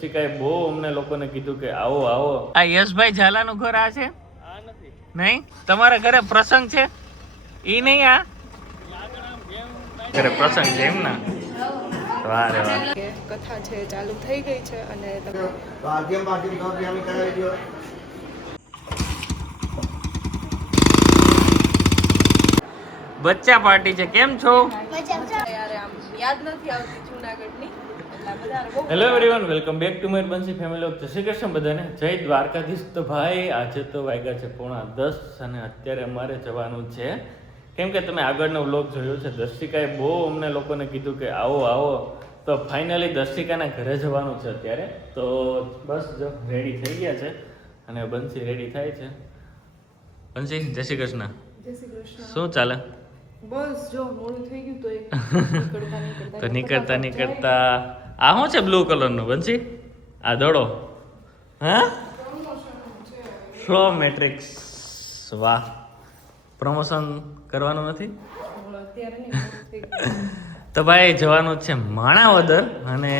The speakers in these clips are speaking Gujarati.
શિકાય બહુ અમને લોકોને કીધું કે આવો આવો. આ યશભાઈ ઝાલાનું ઘર આ છે? નહીં? તમારા ઘરે પ્રસંગ છે? ઈ નહીં, આ ઘરે પ્રસંગ છે એમ ને? વાહ રે વાહ. કથા છે ચાલુ થઈ ગઈ છે અને બચ્ચા પાર્ટી છે. કેમ છો? યાદ નથી આવતી જૂનાગઢની. Hello everyone, welcome back to my Bansi family of. જય શ્રી કૃષ્ણ બધાને, જય દ્વારકાધીશ. તો ભાઈ આજે તો વાગ્યા છે 9:30 અને અત્યારે અમારે જવાનું છે, કેમ કે તમે આગળનો વ્લોગ જોયો છે. દર્શિકાએ બહુ અમને લોકોને કીધું કે આવો આવો, તો ફાઇનલી દર્શિકાના ઘરે જવાનું છે અત્યારે. તો બસ જો રેડી થઈ ગયા છે અને બંસી રેડી થાય છે. બંસી જય શ્રી કૃષ્ણ. જય શ્રી કૃષ્ણ. શું ચાલે? બસ જો મોડું થઈ ગયું તો નીકળતા આ શું છે બ્લુ કલરનું બંસી? આ દડો? હા, ફ્લો મેટ્રિક્સ. વાહ, પ્રમોશન કરવાનું નથી તો ભાઈ જવાનું છે માણાવદર અને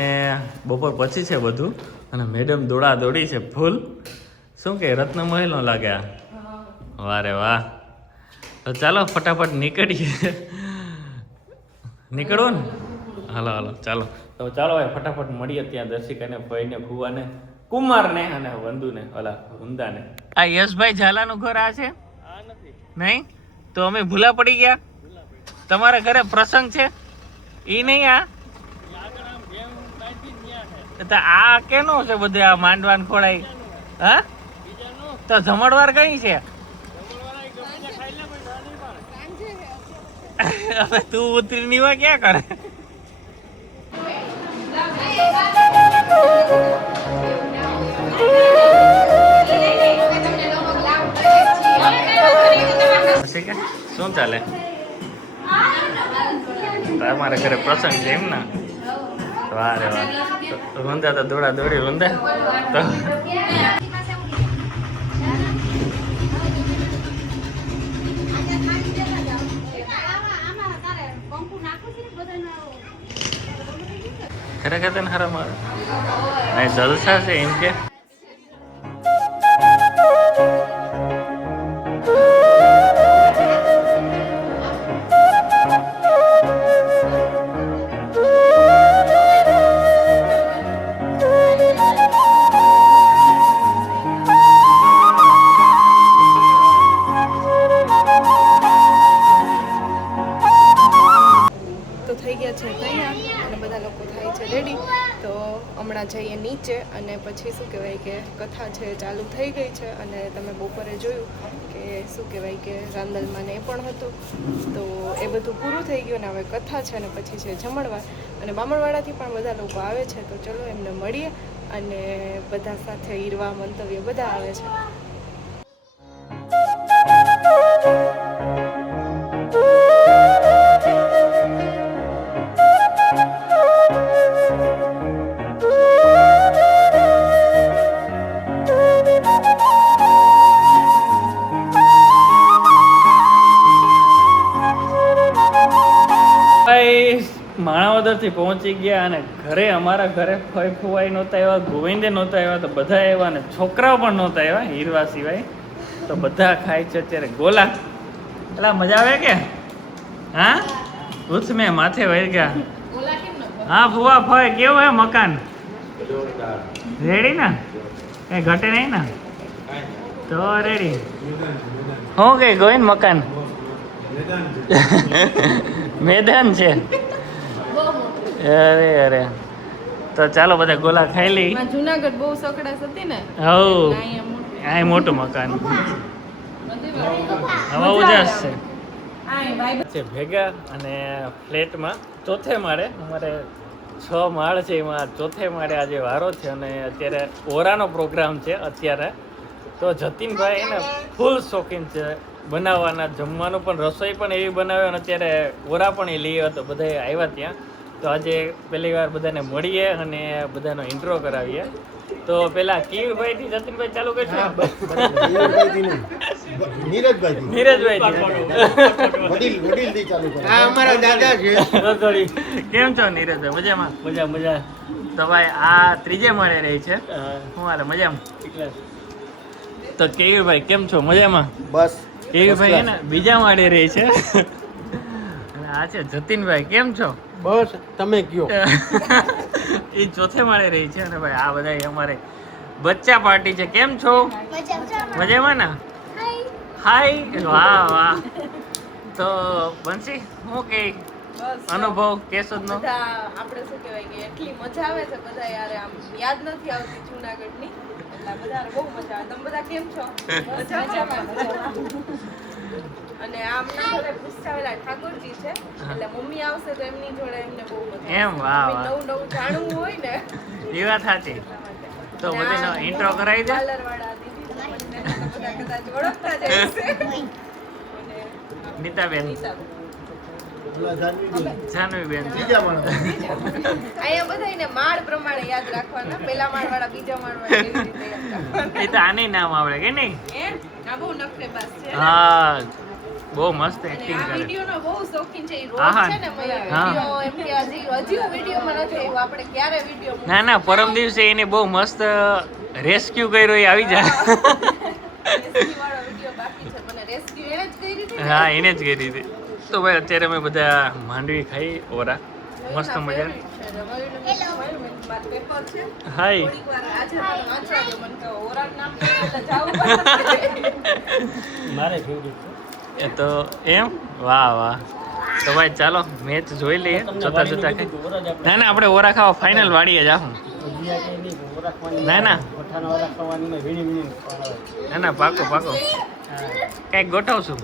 બપોર પછી છે બધું. અને મેડમ દોડા દોડી છે ફૂલ. શું કે રત્નમહેલ નો લાગ્યા? વાહ રે વાહ. તો ચાલો ફટાફટ નીકળીએ. નીકળવું ને? હાલો હાલો ચાલો. તો ચાલો ભાઈ ફટાફટ મળીએ ત્યાં દર્શિકાને, ભાઈને, ભુવાને, કુમારને અને વંદુને, ઓલા વૃંદાને. આ યશભાઈ ઝાલાનું ઘર આ છે? નહીં? તો અમે ભૂલા પડી ગયા. તમારા ઘરે પ્રસંગ છે? ઈ નહીં, આ કેનો છે બધે? આ માંડવાન ખોળાઈ? હા, તો જમણવાર કઈ છે? હવે તું ઉતરી નીવા ક્યાં કરે? શું ચાલે? તમારા ઘરે પ્રસંગ છે એમ ને? વાહ રે વાહ. રૂંધા તો દોડા દોડી રૂંધા તો ખરેખર તને હારા મારે નહીં જલસા છે એમ કે. હમણાં જઈએ નીચે અને પછી શું કહેવાય કે કથા છે ચાલુ થઈ ગઈ છે અને તમે બપોરે જોયું કે શું કહેવાય કે રાંદલમાં ને એ પણ હતું. તો એ બધું પૂરું થઈ ગયું ને હવે કથા છે અને પછી છે જમણવાર અને બામણવાડાથી પણ બધા લોકો આવે છે. તો ચલો એમને મળીએ અને બધા સાથે હીરવા મંતવ્ય બધા આવે છે. માણાવદરથી પહોંચી ગયા અને ઘરે અમારા ઘરે ફઈ ફુવાઈ નહોતા આવ્યા, ગોવિંદે નહોતા આવ્યા, તો બધા આવ્યા અને છોકરાઓ પણ નહોતા આવ્યા હીરવા સિવાય. તો બધા ખાય છે અત્યારે ગોલા. એટલે મજા આવે કે? હા, ઉઠ મેં માથે વહી ગયા. હા ફુવા ફઈ કેવું હે મકાન? રેડી ને? કઈ ઘટે નહીં ને? તો રેડી. હું કઈ ગોવિંદ મકાન મેદાન છે. અરે અરે, તો ચાલો બધા ગોલા ખાઈ લઈ. જૂનાગઢ બહુ સકડાસ હતી ને. હવ આ મોટું મકાન હવા ઉજાસ છે ભેગા. અને ફ્લેટમાં ચોથે માળે, અમારે 6 માળ છે, એમાં ચોથે માળે આજે વારો છે અને અત્યારે ઓરાનો પ્રોગ્રામ છે અત્યારે. તો જતીનભાઈ એને ફૂલ શોખીન છે બનાવવાના, જમવાનું પણ, રસોઈ પણ એવી બનાવે અને અત્યારે ઓરા પણ એ લઈએ. તો બધા આવ્યા ત્યાં. તો આજે પહેલી વાર બધાને મળીએ અને બધાનો ઇન્ટ્રો કરાવીએ. તો પેલા કીરભાઈ થી જતીનભાઈ ચાલુ કરશું. નીરજભાઈ કેમ છો નીરજભાઈ? મજામાં? મજા મજા. તો ભાઈ આ ત્રીજે માળે રહી છે. શું હાલે મજામાં? તો કેયુરભાઈ કેમ છો? મજામાં? બસ કેયુરભાઈ હે ને બીજા માળે રહી છે. અને આ છે જતીનભાઈ કેમ છો? બસ તમે કયો. એ ચોથે માળે રહી છે. અને ભાઈ આ બધા અમારે બચ્ચા પાર્ટી છે. કેમ છો? મજામાં ને? હાય. વાહ વાહ. તો બંસી હું કે બસ અનુભવ કેશોદનો? બધા આપણે શું કહેવાય કે એટલી મજા આવે છે બધા યાર, આમ યાદ નથી આવતી જૂનાગઢની, એટલે બધા બહુ મજા આવે. તમે બધા કેમ છો? મજામાં. અને આમના ઘરે પૂછાવેલા ઠાકોરજી છે, એટલે મમ્મી આવશે તો એમની જોડે એમને બહુ મજા એમ? વાહ વાહ. નવું નવું જાણવું હોય ને એ વાત સાચી. તો બધીનો ઇન્ટ્રો કરાવી દે. પાર્લરવાળા દીદી તો બધા કદાચ ઓળખતા જ હશે. અને નીતાબેન, નીતાબેન. જાનવીબેન છે. અહીંયા બધાયને માળ પ્રમાણે યાદ રાખવાના, પેલા માળ વાળા બીજા માળ વાળા એવી રીતે યાદ રાખવાના. એ તો આને નામ આવડે કે નહીં? એમ? આ બહુ નખરેબાજ છે. હા, બહુ મસ્ત અને એક્ટિંગ આ કરે. વિડીયોનો બહુ શોખીન છે. ઈ રોજ આહા. છે ને મયુર હા. વિડીયો એમ કે હજી હું વિડીયોમાં નથી આવ્યો, આપણે ક્યારે વિડીયો ના ના, પરમ દિવસે એને બહુ મસ્ત રેસ્ક્યુ કર્યો એ આવી જાય. રેસ્ક્યુ વાળો વિડીયો બાકી છે, મને રેસ્ક્યુ એને જ કરી હતી ને? હા, એને જ કરી હતી. તો ભાઈ અત્યારે અમે બધા માંડવી ખાઈ ઓરા મસ્ત મજા. હાય. મારે ફેવરિટ છે. એ તો એમ? વાહ વાહ. તો ભાઈ ચાલો મેચ જોઈ લઈએ જોતા જોતા. ના ના, આપણે ઓરા ખાવા ફાઇનલ વાળીએ જાહું. ના ના ના ના, પાકો પાકો કંઈક ગોઠવશું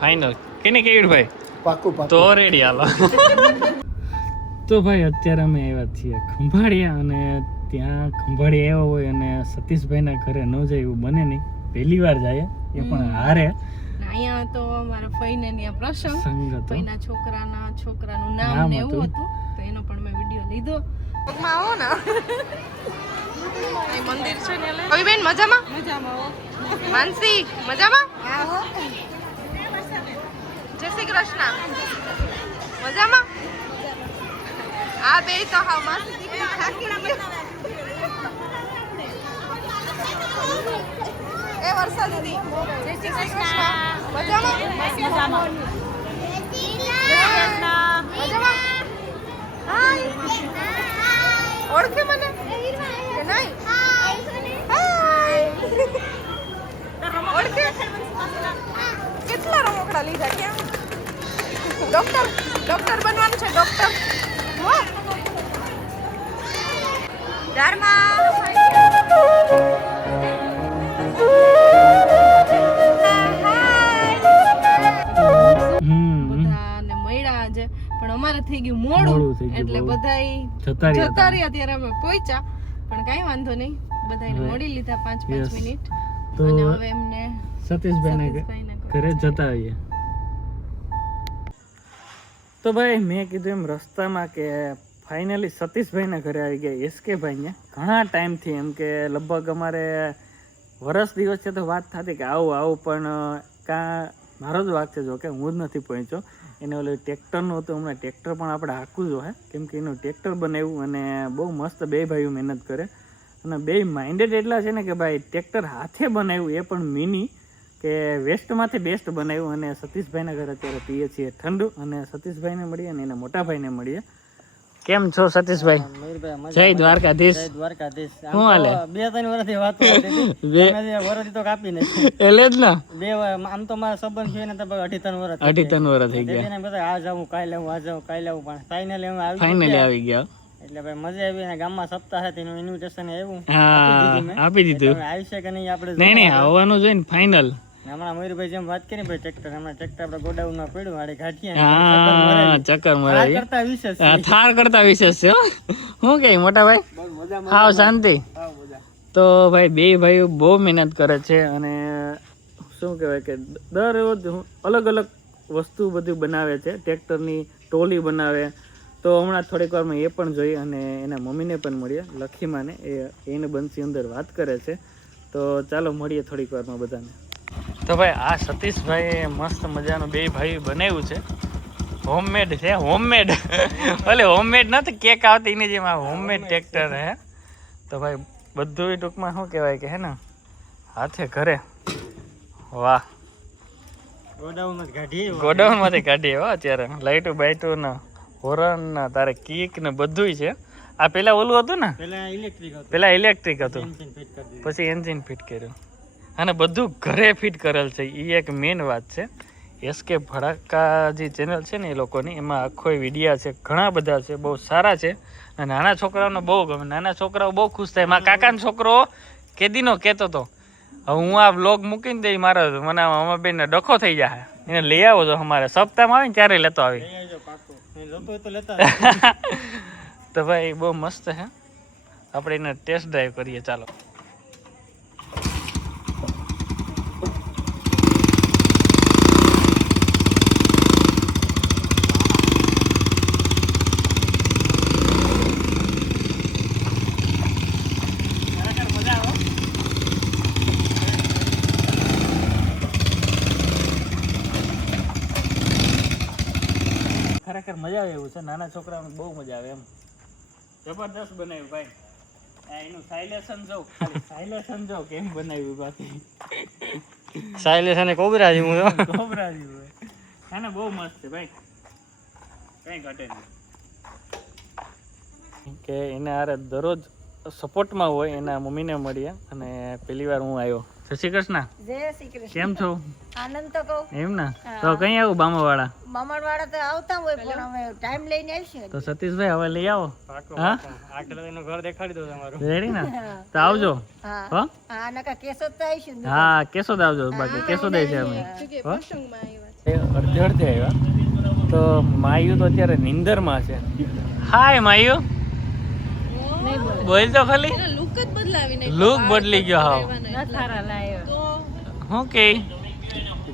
ફાઇનલ. કેને કેવી ભાઈ? પાકું તો રેડી હાલો. તો ભાઈ અત્યારે અમે આવ્યા છીએ ખંભાળિયા, અને ત્યાં ખંભાળિયા આવ્યા હોય અને સતીશભાઈના ઘરે ન જાય એવું બને નહીં. પહેલી વાર જાય એ પણ હારે અહીંયા તો મારા ફઈને ત્યાં પ્રસંગ, સંગત ફઈના છોકરાનું નામ ને એવું હતું, તો એનો પણ મેં વિડીયો લીધો. પગમાં આવો ને. અહીં મંદિર છે ને. કવિબેન મજામાં? મજામાં. માનસી મજામાં? જય શ્રી કૃષ્ણ. મજામાં? આ બે તો હા માસી દીકરી થાકી ગયા. એ વર્ષા દીદી જય શ્રી કૃષ્ણ. મજામાં? મજામાં. મજામાં? હાય. ઓળખે મને કે નહીં? ઓળખે? કેટલા રમકડા લીધા? ક્યાં? ડોક્ટર બનવાનું છે. ડોક્ટર બધાને મળ્યા આજે, પણ અમારે થઈ ગયું મોડું, એટલે બધાય જતા રહ્યા ત્યારે અમે પહોંચ્યા. પણ કાંઈ વાંધો નહીં, બધાને મળી લીધા 5 મિનિટ. અને હવે એમને સતીશભાઈને ઘરે જતા આવીએ. તો ભાઈ મેં કીધું એમ રસ્તામાં કે ફાઇનલી સતીશભાઈના ઘરે આવી ગયા. એસકે ભાઈને ઘણા ટાઈમથી એમ કે લગભગ અમારે વરસ દિવસ છે તો વાત થતી કે આવું, પણ કાં મારો જ વાક છે, જો કે હું જ નથી પહોંચ્યો. એને ઓલું ટ્રેક્ટરનું હતું, હમણાં ટ્રેક્ટર પણ આપણે હાંકવું જોઈએ, કેમ કે એનું ટ્રેક્ટર બનાવ્યું અને બહુ મસ્ત બે ભાઈઓ મહેનત કરે. અને બે માઇન્ડેડ એટલા છે ને કે ભાઈ ટ્રેક્ટર હાથે બનાવ્યું, એ પણ મિની, કે વેસ્ટમાંથી બેસ્ટ બનાવ્યું. અને સતીશભાઈના ઘરે અત્યારે પીએ છીએ ઠંડુ, અને સતીશભાઈને મળીએ અને એના મોટા ભાઈને મળીએ. કેમ છો સતીશભાઈ? જય દ્વારકાધીશ. શું હાલે? 2-3 વર્ષથી વાત હતી. વર્ષ તો કાપી ને એટલે જ ને, બે આમ તો મારા સંબંધ છે ને તો 2.5-3 વર્ષ 2.5 વર્ષ થઈ ગયા. બધા આ જાઉં કાલે આવું, આ જાઉં કાલે આવું, પણ ફાઇનલી હું ફાઇનલી આવી ગયા. એટલે ભાઈ મજા આવી. અને ગામમાં સપ્તાહ હતી એનું ઇન્વિટેશન આવ્યું. હા, આપી દીધું. આવી છે કે નહીં આપણે? નહીં આવવાનું જોઈએ ને ફાઇનલ. હમણાં મયુરભાઈ જેમ વાત કરી ભાઈ ટ્રેક્ટર, હમણાં ટ્રેક્ટર આપણે ગોડાઉનમાં પડ્યું, આડે ઘાટીએ. હા, ચક્કર મરાવી. કરતા વિશેષ થાર કરતા વિશેષ છે. હું કે મોટા ભાઈ હાવ શાંતિ. તો ભાઈ બે ભાઈઓ બહુ મહેનત કરે છે, અને શું કહેવાય કે દરરોજ અલગ અલગ વસ્તુ બધું બનાવે છે. ટ્રેક્ટરની ટોલી બનાવે. તો હમણાં થોડીક વારમાં એ પણ જોઈએ, અને એના મમ્મીને પણ મળીએ, લખીમાને. એને બંસી અંદર વાત કરે છે. તો ચાલો મળીએ થોડીક વારમાં બધાને. તો ભાઈ આ સતીશભાઈએ મસ્ત મજાનું બે ભાઈ બનાવ્યું છે. હોમમેડ છે, હોમમેડ. ભલે હોમમેડ નથી, કેક આવતી એની જેમ આ હોમમેડ ટ્રેક્ટર હે. તો ભાઈ બધું ટૂંકમાં શું કહેવાય કે હે ને હાથે ઘરે. વાહ, ગોડાઉનમાંથી કાઢીએ હો અત્યારે. લાઈટો બાઈટો ને હોરન ને તારે કીક ને બધું છે. આ પેલા ઓલું હતું ને, પેલા ઇલેક્ટ્રિક હતું, પછી એન્જિન ફિટ કર્યું અને બધું ઘરે ફિટ કરેલ છે. એ એક મેઇન વાત છે. એસકે ભડાકા જે ચેનલ છે ને એ લોકોની, એમાં આખો વિડીયા છે, ઘણા બધા છે, બહુ સારા છે. અને નાના છોકરાઓને બહુ ગમે, નાના છોકરાઓ બહુ ખુશ થાય. મારા કાકાનો છોકરો કેદીનો કહેતો હતો હવે હું આ વ્લોગ મૂકીને દઈ મારા મને અમારા બેનને ડખો થઈ જાય, એને લઈ આવો છો અમારે સપ્તાહમાં આવે ને ત્યારે લેતો આવી. તો ભાઈ બહુ મસ્ત હે, આપણે એને ટેસ્ટ ડ્રાઈવ કરીએ. ચાલો. ખરેખર મજા આવે એવું છે, નાના છોકરાઓને બહુ મજા આવે એમ. જબરદસ્ત બનાવ્યું ભાઈ. એનું સાયલેશન જો, ખાલી સાયલેશન જો કેમ બનાવ્યું. બાકી સાયલેશન કોબરા જેવું કોબરા જેવું એને બહુ મસ્ત છે ભાઈ, કઈ ઘટે નહીં. કે એને આરે દરરોજ સપોર્ટમાં હોય એના મમ્મીને મળીએ. અને પહેલી વાર હું આવ્યો. જય શ્રી કૃષ્ણ. જય શ્રી કૃષ્ણ. કેમ છો? આનંદ તો કહું. એમ ને, તો કઈ આવું બામાવાળા? બામણવાળા તો આવતા હોય પણ અમે ટાઈમ લઈને આવીશું. તો સતીશભાઈ હવે લઈ આવો. હા, ઘર દેખાડી દો તમારું. રેડી ને? તો આવજો. હા હો? હા નકા કેશોદ તો આવીશું. હા, કેશોદ આવજો. બાકી કેશોદ છે અમે. હો? અડધે અડધે આવ્યા. તો માયુ તો અત્યારે નિંદરમાં છે. હાય માયુ, બોલ તો ખાલી. લુક બદલી ગયો હાવ. હું કે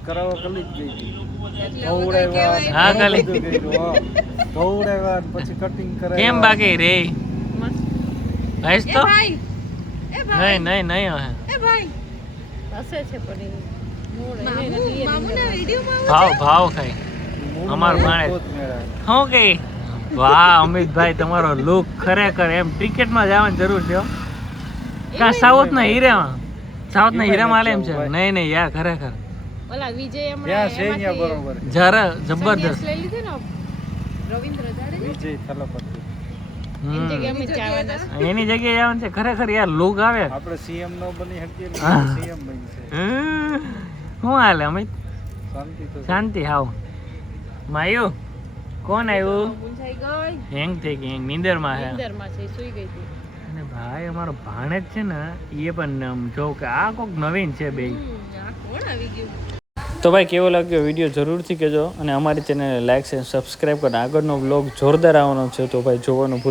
કરાવો કલી જ હા ખાલી ગૌડાવ્યા પછી કટિંગ કરે. કેમ બાકી રે ભાઈ તો નહીં નહીં નહીં ભાવ ભાવ ખાઈ અમાર ભાણે શું કે. વાહ અમિતભાઈ, તમારો લુક ખરેખર એમ ક્રિકેટમાં જવાની જરૂર છે. કા સાઉથ ના હીરામાં, સાઉથ ના હીરામાં હાલે એમ છે. નહીં નહીં યાર, ખરેખર ઓલા વિજય ત્યાં છે ત્યાં બરોબર. જરા જબરદસ્ત. લઈ લીધું ને રવિન્દ્ર જાડેજા વિજય થલપતિ એની જગ્યાએ જવાનું છે. ખરેખર યાર લુક આવે. આપણે સીએમ નો બની શકીએ ને, સીએમ બનશે. શું હાલે અમિત? શાંતિ તો શાંતિ હાવ. માયુ કોણ આવ્યું? મુંજાઈ ગઈ, હેંગ થઈ ગઈ, નીંદરમાં છે. નીંદરમાં છે, સૂઈ ગઈ હતી. અને ભાઈ અમારો ભાણેજ છે ને, એ પણ જો કે આ કોક નવીન છે બે. આ કોણ આવી ગયું? તો ભાઈ કેવો લાગ્યો વિડીયો જરૂરથી કહેજો. અને અમારી ચેનલને લાઈક અને સબસ્ક્રાઈબ કરો. આગળનો વ્લોગ જોરદાર આવવાનો છે, તો ભાઈ જોવાનું ભૂલ